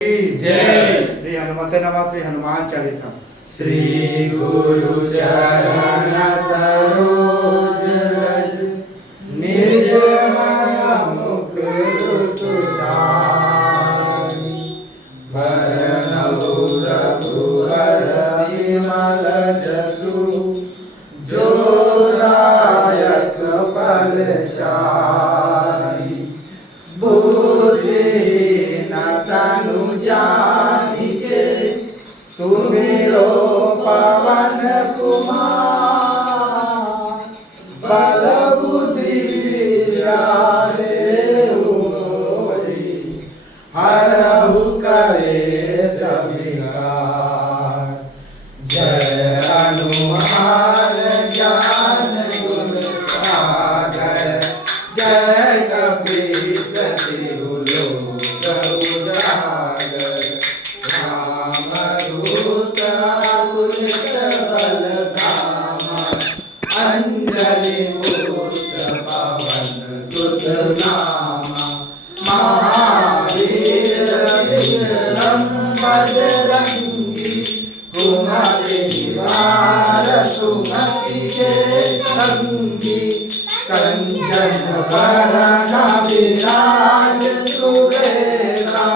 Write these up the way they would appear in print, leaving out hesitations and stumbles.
जय। श्री हनुमत नमः। श्री हनुमान चालीसा। श्री गुरु चरण सरोज रज निज मन मुख सुधारि बरनउँ रघुवर विमल जसु जो दायक फल चारि बुद्धिहीन तनु जानिके सुमिरो पवन कुमार बल बुद्धि विद्यादेहु मोहि हरहु कलेश विकार। जय हनुमान ज्ञान गुण सागर जय कपीस तिहु लोक उजागर। रामदूत अतुलित बल धामा अंजलि पुत्र पवन सुत नामा। महावीर विक्रम बजरंगी कुमति निवार सुमति के संगी। कंचन बरन विराज सुबेसा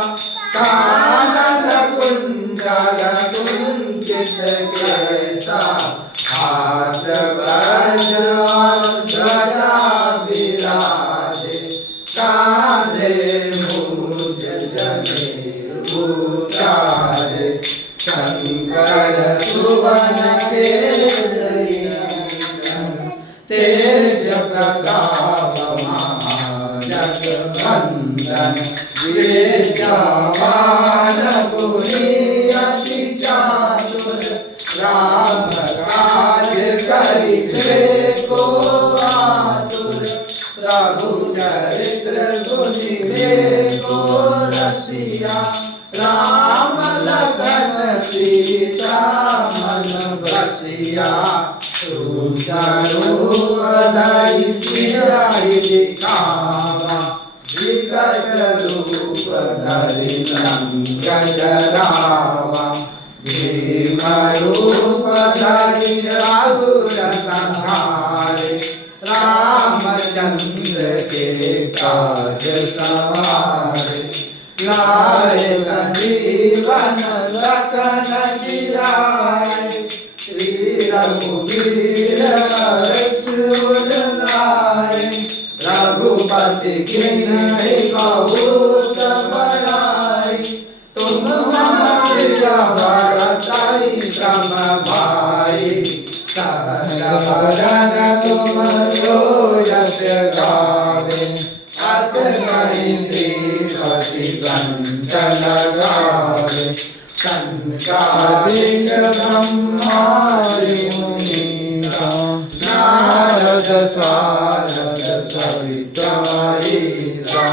कानन कुंडल कुंचित कैसा। हाथ वज्र ध्वजा विराजे कांधे मूँज जनेऊ साजे। शंकर सुवन केसरी तेज प्रताप महाजगवंदन। विद्यावान गुणी अति चातुर राम काज करिबे को आतुर। प्रभु चरित्र सुनिबे को रसिया राम लखन सीता मन बसिया। रूप धरि सियाहि दिखावा विकट रूप धरि लंक जरावा। भीम रूप धरि असुर संहारे रामचंद्र के काज सवारे। लाए संजीवन लखन जियाए श्री रघुवीर सुर लाए। रघुपति कीन्हि बहुत बड़ाई तुम मम प्रिय भरतहि सम भाई। सहस बदन तुम यश गावे अस कहि श्रीपति कंठ लगावे। संकादिक ब्रह्मादि मुनीसा नारद सारद सहिता ईसा।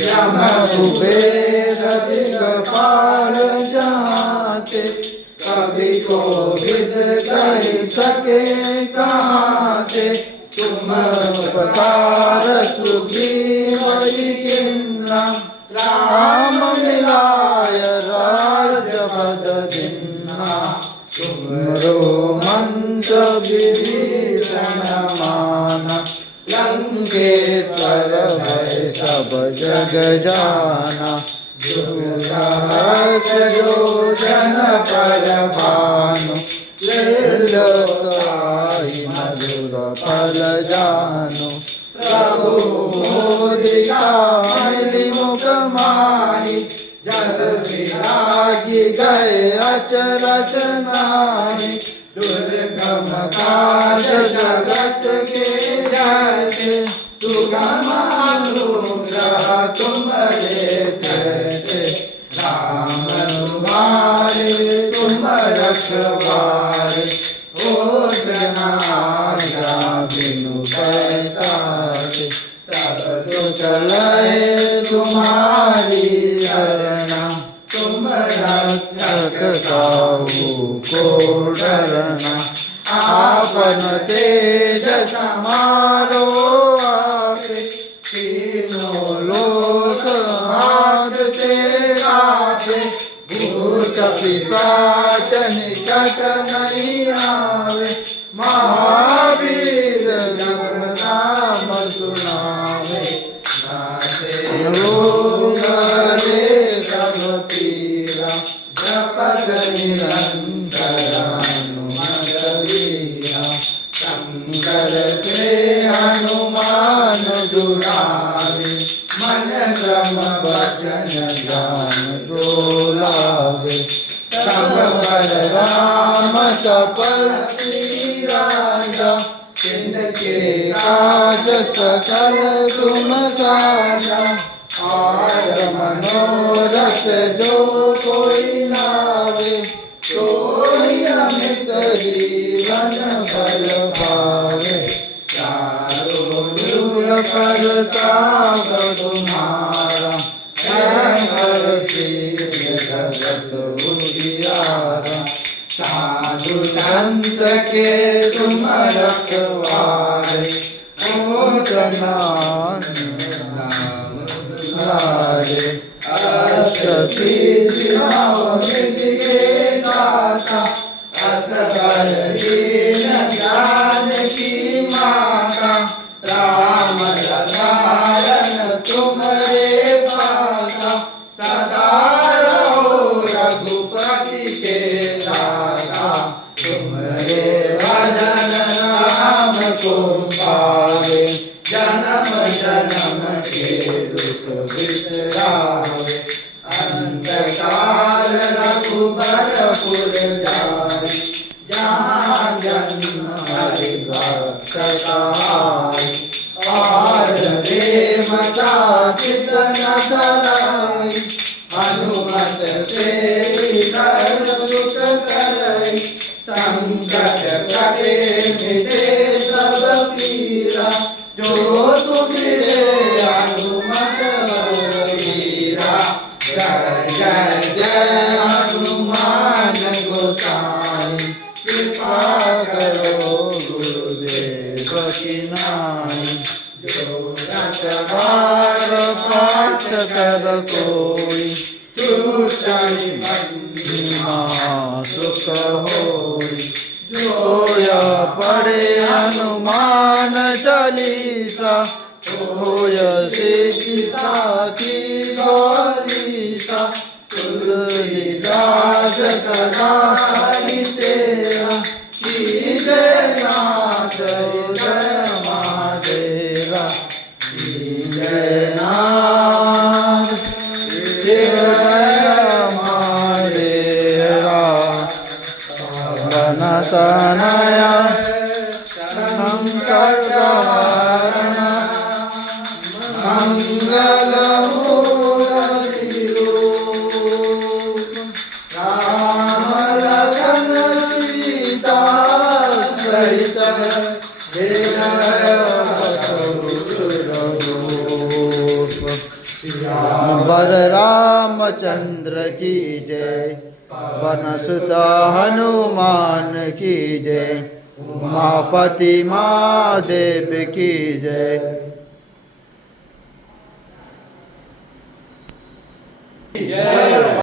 यम कुबेर दिगपाल जाते कवि कोविद कहि सके कहते। तुम उपकार सुग्रीव किन्ना राम मिलाय राजपद दीन्ना। तुमरो मंत्र विभीषण माना लंकेश्वर भय सब जग जाना। जो सहस योजन पर भानु लील्योताहि मधुर फल जानु। प्रभु मोदिया मिली मुख माहि जल विरागी गए अचरज नाहि। दुर्गम काज जगत के जयते सुगम अनुग्रह तुम्हारे थे। राम तुम्हारे तुम रखवारे हो जनाजा बिनु पैसारे। सब सुख लय तुम्हारी शरणा तुम रक्षक काहू को डरना। आपन तेज समारो आपे तीनों लोक हाथ से आप आवे, भूत पिशाच निकट नहीं आवे, महावीर जब नाम सुनावे, रोग हरे सब पीरा, जपत निरंतर हनुमत वीरा, शंकर के हनुमान दुलारे, मन क्रम वचन ध्यान जो लावे, सब पर राम तपस्वी राजा, जिनके काज सकल तुम साजा, और मनोरथ जो कोई लावे, सोई अमित जीवन फल पावे, चारों जुग परताप तुम्हारा, है जगत उजियारा, साधु संत के तुम रखवारे, होत नाम दुलारे, अष्ट सिद्धि नव निधि के दाता, असबर दीन जानकी माता, राम रसायन तुम्हारे पासा, सदा रहो रघुपति के दाता, तुम्हारे भजन राम को पावे, जन्म जन्म के दुख बिसरावे, अंतकाल रघुबरपुर जाई, जहाँ जन्म हरि भक्त कहाई, और देवता चितन धराई, हनुमत से कर सुख करई, संकट कटे मिटे सब पीरा, जो सुमिरे हनुमत वीरा, जय जय जय हनुमान गोसाई, कृपा करो गुरुदेव की नाई, जो रट बार पाठ कर कोई, सुचि महिमा सुख होई, जो या पढ़े हनुमान चालीसा, होय सीता की गौरीसा, तुलसीदास सदा तेरा, कीजे नाथ हृदय महादेवा, कीजे नाथ हृदय महादेवा, तनया शंकर हरण, मंगल मूर्ति रूप, राम लखन सीता सहित, बर रामचंद्र की जय, वनसुत हनुमान की जय, उमापति महादेव की जय।